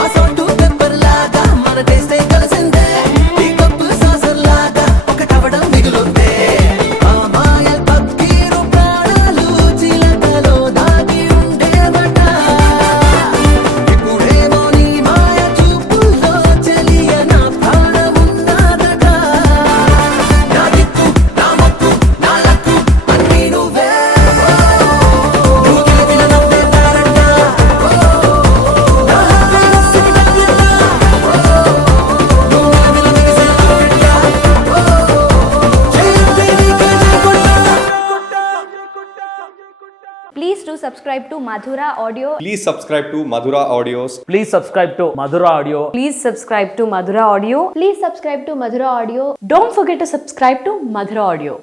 ఆ salt pepper లాగా మన టేస్టే కలిసిందే ఈ కప్పు సాసర్ లాగా ఒకటవడం మిగులుందే ఆ మాయ పక్కీరు ప్రాణాలు చిలకలో దాగి ఉండేవట ఇప్పుడేమో నీ మాయ చూపుల్లో చెలియ నా ప్రాణమున్నాదట నా దిక్కు నా మొక్కు నా లక్కు అన్నీ నువ్వే నువ్వు గెలిపిన నవ్వే తారంట నా హ్యాపీనెస్ కి తాగిట నువ్వు నిలవిల మిగిసే ఆవిడ జయంతి నీకే జయకొట్ట. Please do subscribe to Madhura Audio. Please subscribe to Madhura Audios. Please subscribe to Madhura Audio. Please subscribe to Madhura Audio. Please subscribe to Madhura Audio. Don't forget to subscribe to Madhura Audio.